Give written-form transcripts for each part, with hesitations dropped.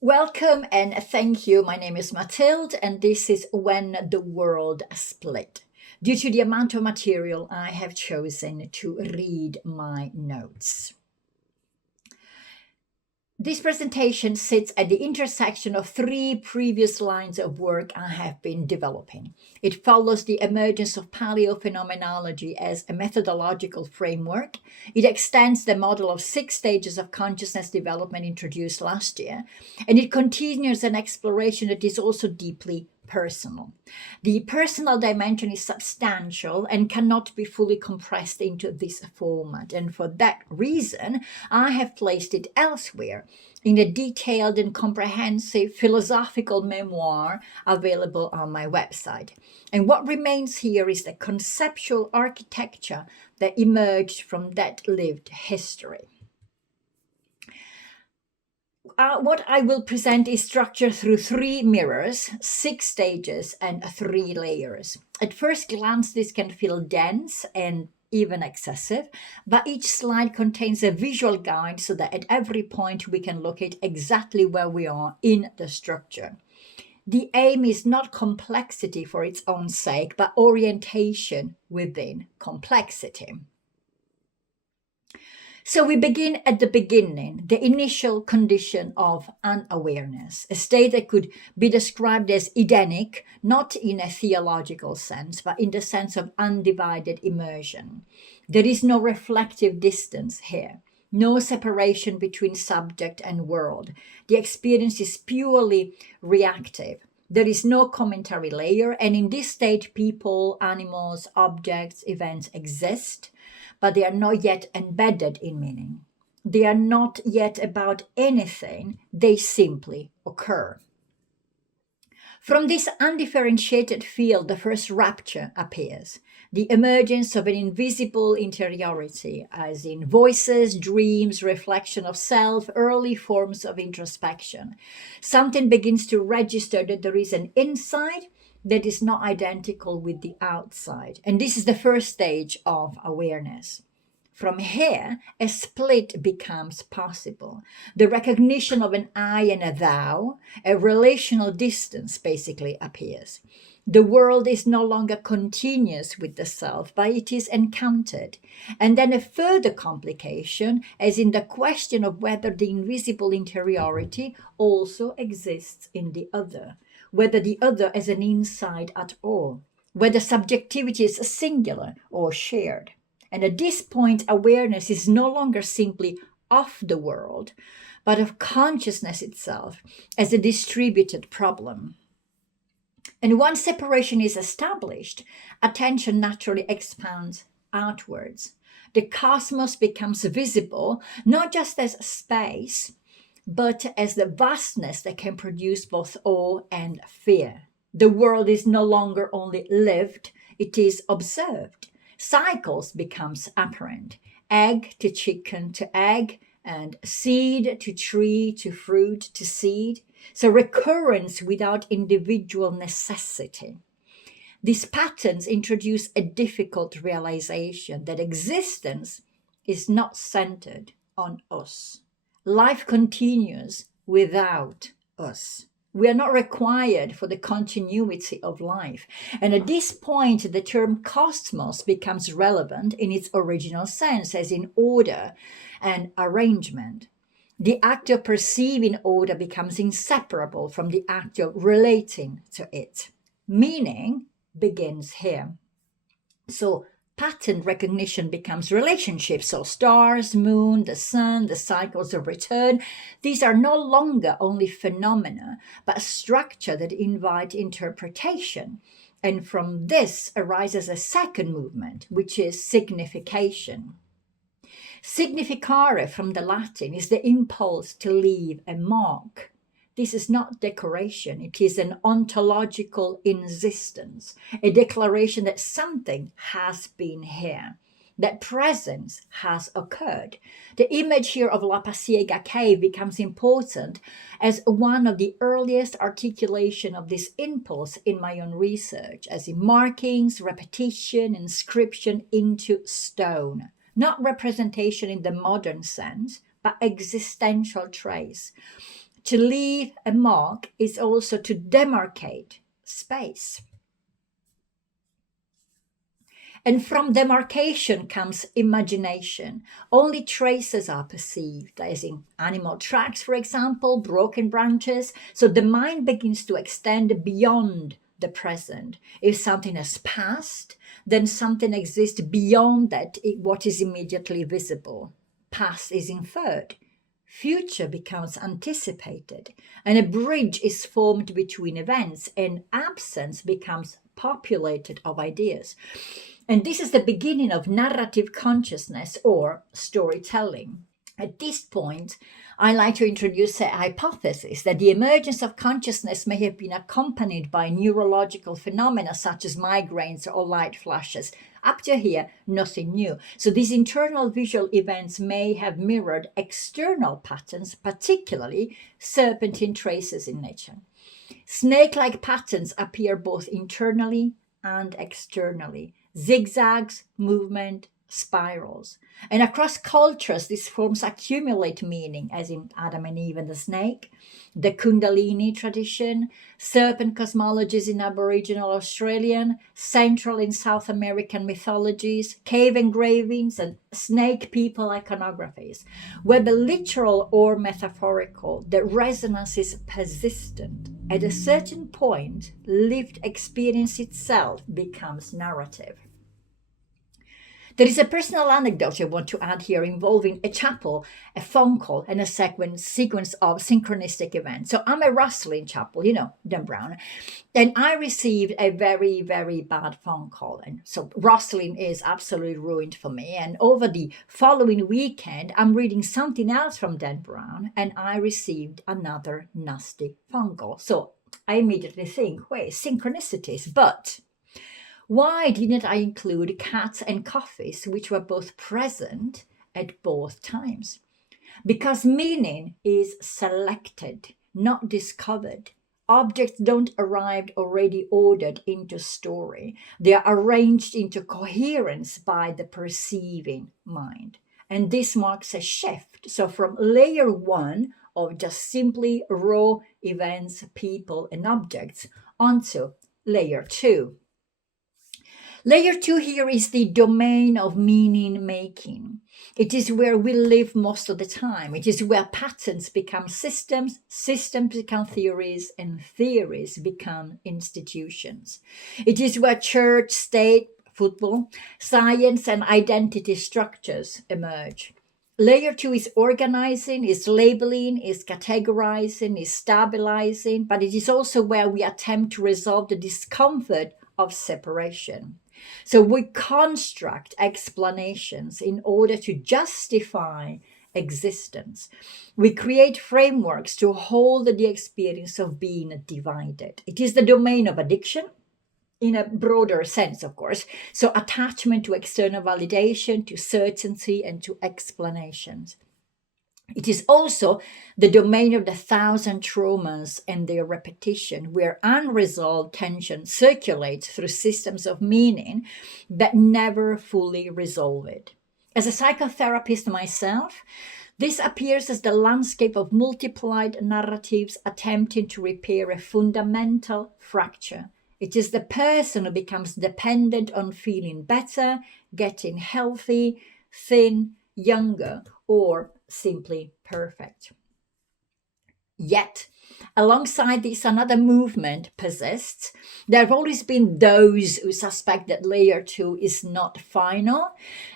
Welcome and thank you. My name is Matilde, and this is When the World Split. Due to the amount of material, I have chosen to read my notes. This presentation sits at the intersection of three previous lines of work I have been developing. It follows the emergence of paleophenomenology as a methodological framework. It extends the model of 6 stages of consciousness development introduced last year, and it continues an exploration that is also deeply personal. The personal dimension is substantial and cannot be fully compressed into this format, and for that reason, I have placed it elsewhere in a detailed and comprehensive philosophical memoir available on my website. And what remains here is the conceptual architecture that emerged from that lived history. What I will present is structured through 3 mirrors, 6 stages, and 3 layers. At first glance, this can feel dense and even excessive, but each slide contains a visual guide so that at every point we can locate exactly where we are in the structure. The aim is not complexity for its own sake, but orientation within complexity. So we begin at the beginning, the initial condition of unawareness, a state that could be described as Edenic, not in a theological sense, but in the sense of undivided immersion. There is no reflective distance here, no separation between subject and world. The experience is purely reactive. There is no commentary layer, and in this state, people, animals, objects, events exist, but they are not yet embedded in meaning. They are not yet about anything, they simply occur. From this undifferentiated field, the first rapture appears, the emergence of an invisible interiority, as in voices, dreams, reflection of self, early forms of introspection. Something begins to register that there is an inside that is not identical with the outside. And this is the first stage of awareness. From here, a split becomes possible. The recognition of an I and a thou, a relational distance basically appears. The world is no longer continuous with the self, but it is encountered. And then a further complication, as in the question of whether the invisible interiority also exists in the other, whether the other is an inside at all, whether subjectivity is singular or shared. And at this point, awareness is no longer simply of the world, but of consciousness itself as a distributed problem. And once separation is established, attention naturally expands outwards. The cosmos becomes visible not just as space, but as the vastness that can produce both awe and fear. The world is no longer only lived, it is observed. Cycles becomes apparent. Egg to chicken to egg, and seed to tree to fruit to seed. So recurrence without individual necessity. These patterns introduce a difficult realization that existence is not centered on us. Life continues without us. We are not required for the continuity of life. And at this point, the term cosmos becomes relevant in its original sense, as in order and arrangement. The act of perceiving order becomes inseparable from the act of relating to it. Meaning begins here. So pattern recognition becomes relationship. So stars, moon, the sun, the cycles of return, these are no longer only phenomena, but a structure that invite interpretation. And from this arises a second movement, which is signification. Significare from the Latin is the impulse to leave a mark. This is not decoration, it is an ontological insistence, a declaration that something has been here, that presence has occurred. The image here of La Pasiega cave becomes important as one of the earliest articulation of this impulse in my own research, as in markings, repetition, inscription into stone. Not representation in the modern sense, but existential trace. To leave a mark is also to demarcate space. And from demarcation comes imagination. Only traces are perceived, as in animal tracks, for example, broken branches. So the mind begins to extend beyond the present. If something has passed, then something exists beyond that, what is immediately visible. Past is inferred. Future becomes anticipated, and a bridge is formed between events, and absence becomes populated of ideas. And this is the beginning of narrative consciousness or storytelling. At this point, I like to introduce a hypothesis that the emergence of consciousness may have been accompanied by neurological phenomena such as migraines or light flashes. Up to here, nothing new. So these internal visual events may have mirrored external patterns, particularly serpentine traces in nature. Snake-like patterns appear both internally and externally. Zigzags, movement, spirals. And across cultures, these forms accumulate meaning, as in Adam and Eve and the snake, the Kundalini tradition, serpent cosmologies in Aboriginal Australian, Central and South American mythologies, cave engravings, and snake people iconographies. Whether literal or metaphorical, the resonance is persistent. At a certain point, lived experience itself becomes narrative. There is a personal anecdote I want to add here involving a chapel, a phone call, and a sequence of synchronistic events. So I'm a rustling chapel, Dan Brown, and I received a very, very bad phone call. And so rustling is absolutely ruined for me. And over the following weekend, I'm reading something else from Dan Brown, and I received another nasty phone call. So I immediately think, wait, synchronicities, but why didn't I include cats and coffees, which were both present at both times? Because meaning is selected, not discovered. Objects don't arrive already ordered into story. They are arranged into coherence by the perceiving mind. And this marks a shift. So from layer one of just simply raw events, people, and objects onto layer two. Layer two here is the domain of meaning making. It is where we live most of the time. It is where patterns become systems, systems become theories, and theories become institutions. It is where church, state, football, science, and identity structures emerge. Layer two is organizing, is labeling, is categorizing, is stabilizing, but it is also where we attempt to resolve the discomfort of separation. So we construct explanations in order to justify existence. We create frameworks to hold the experience of being divided. It is the domain of addiction, in a broader sense, of course. So attachment to external validation, to certainty, and to explanations. It is also the domain of the 1,000 traumas and their repetition, where unresolved tension circulates through systems of meaning that never fully resolve it. As a psychotherapist myself, this appears as the landscape of multiplied narratives attempting to repair a fundamental fracture. It is the person who becomes dependent on feeling better, getting healthy, thin, younger, or simply perfect. Yet, alongside this, another movement persists. There have always been those who suspect that layer two is not final,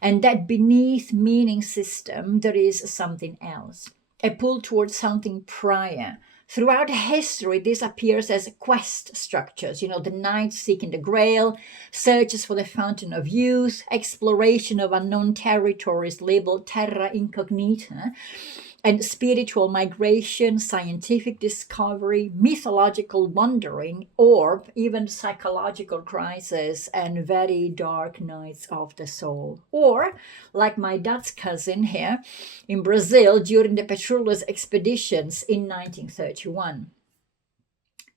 and that beneath meaning system there is something else, a pull towards something prior. Throughout history, this appears as quest structures, the knights seeking the grail, searches for the fountain of youth, exploration of unknown territories labeled terra incognita, and spiritual migration, scientific discovery, mythological wandering, or even psychological crisis and very dark nights of the soul. Or, like my dad's cousin here in Brazil during the Petroller's expeditions in 1931.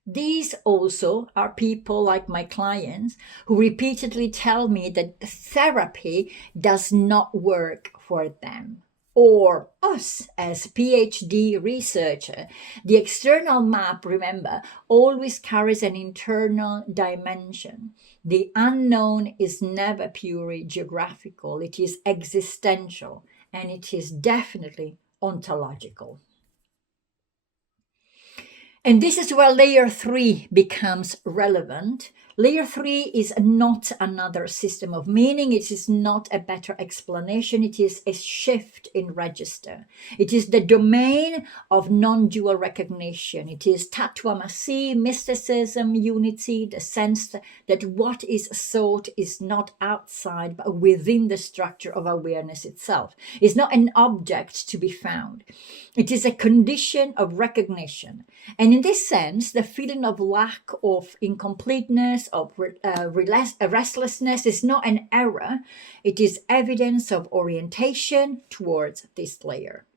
These also are people like my clients who repeatedly tell me that therapy does not work for them. or us as PhD researcher, the external map, remember, always carries an internal dimension. The unknown is never purely geographical, it is existential, and it is definitely ontological. And this is where layer 3 becomes relevant. Layer 3 is not another system of meaning. It is not a better explanation. It is a shift in register. It is the domain of non-dual recognition. It is tattwamasi, mysticism, unity, the sense that what is sought is not outside but within the structure of awareness itself. It's not an object to be found. It is a condition of recognition. And in this sense, the feeling of lack, of incompleteness, of restlessness is not an error. It is evidence of orientation towards this layer.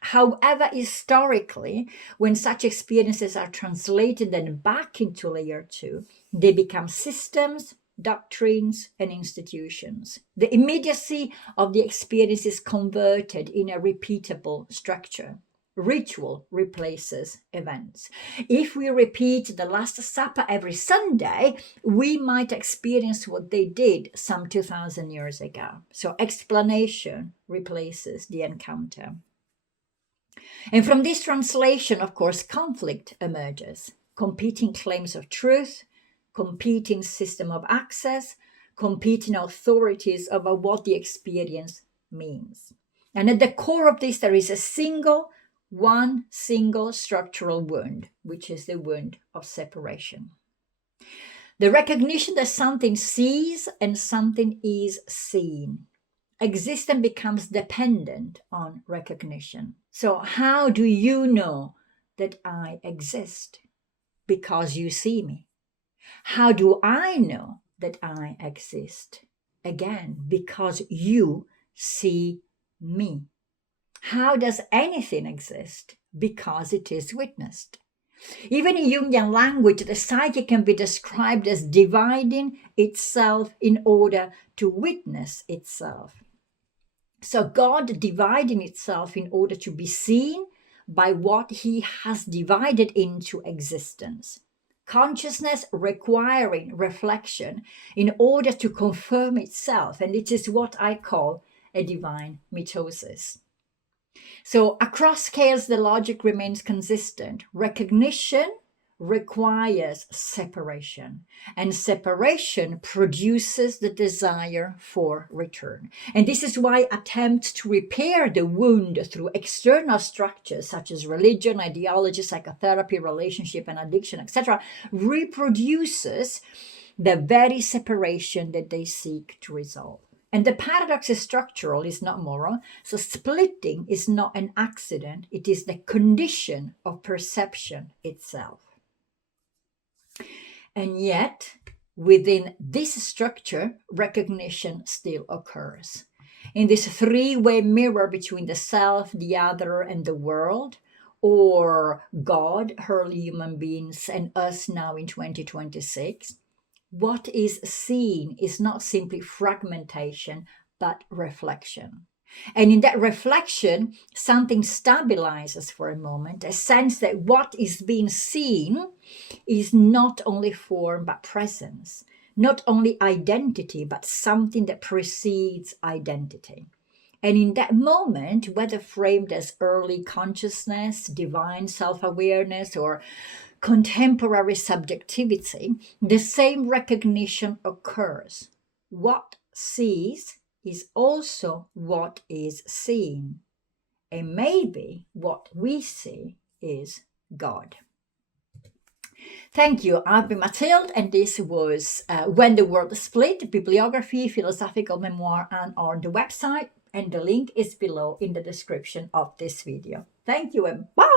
However, historically, when such experiences are translated then back into layer 2, they become systems, doctrines, and institutions. The immediacy of the experience is converted in a repeatable structure. Ritual replaces events. If we repeat the Last Supper every Sunday, we might experience what they did some 2,000 years ago. So explanation replaces the encounter. And from this translation, of course, conflict emerges. Competing claims of truth, competing system of access, competing authorities over what the experience means. And at the core of this, there is one single structural wound, which is the wound of separation. The recognition that something sees and something is seen. Existence becomes dependent on recognition. So how do you know that I exist? Because you see me. How do I know that I exist? Again, because you see me. How does anything exist? Because it is witnessed. Even in Jungian language, the psyche can be described as dividing itself in order to witness itself. So God dividing itself in order to be seen by what he has divided into existence. Consciousness requiring reflection in order to confirm itself, and it is what I call a divine mitosis. So across scales, the logic remains consistent. Recognition requires separation, and separation produces the desire for return. And this is why attempts to repair the wound through external structures such as religion, ideology, psychotherapy, relationship, and addiction, etc., reproduces the very separation that they seek to resolve. And the paradox is structural, is not moral. So splitting is not an accident. It is the condition of perception itself. And yet, within this structure, recognition still occurs. In this three-way mirror between the self, the other, and the world, or God, early human beings, and us now in 2026, what is seen is not simply fragmentation, but reflection. And in that reflection, something stabilizes for a moment, a sense that what is being seen is not only form, but presence, not only identity, but something that precedes identity. And in that moment, whether framed as early consciousness, divine self-awareness, or contemporary subjectivity, the same recognition occurs. What sees is also what is seen. And maybe what we see is God. Thank you. I've been Matilde, and this was When the World Split, bibliography, philosophical memoir, and on the website. And the link is below in the description of this video. Thank you and bye!